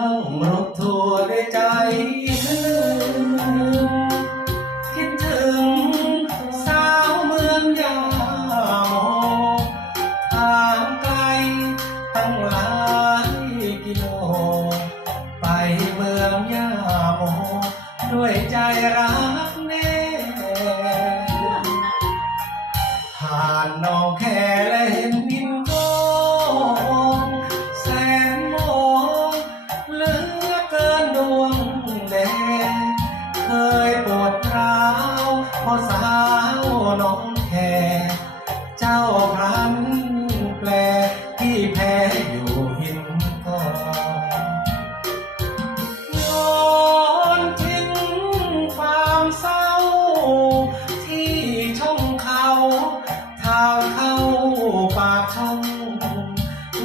ช่างรบโทษในใจคิดถึงสาวเมืองยาโมทางไกลตั้งหลายกิโล ไปเมืองยาโมด้วยใจรักแน่ผ่านนอ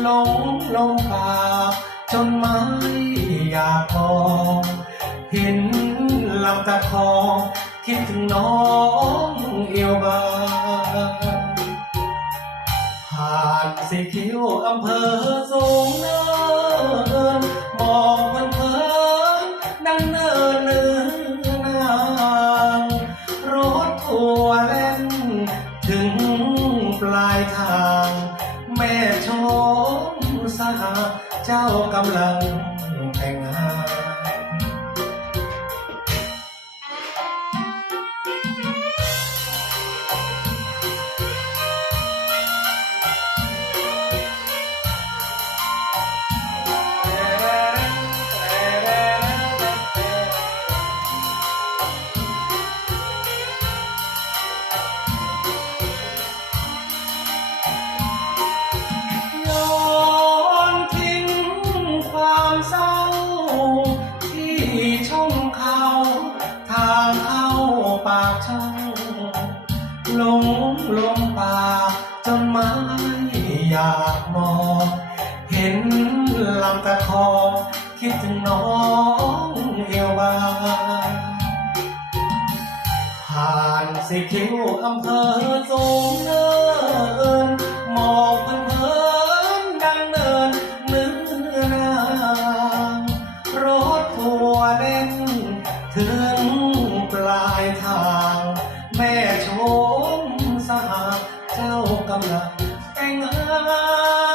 หลงลงปากจนไม่อยากมองเห็นลำตะคองคิดถึงน้องเอวบางผ่านสีคิ้วอำเภอสูงเนิน ท้องสาเจ้ากำลังแต่งงาน หลงลงปากจนไม่อยากมอง เห็นลำตะคองคิดถึงน้องเอวบางผ่านสีคิ้วอำเภอสูงเนินมองเพินเพินดังเนินเนื้อนางรถทัวร์เล่นถึงป เจ้ากำลังแต่งงาน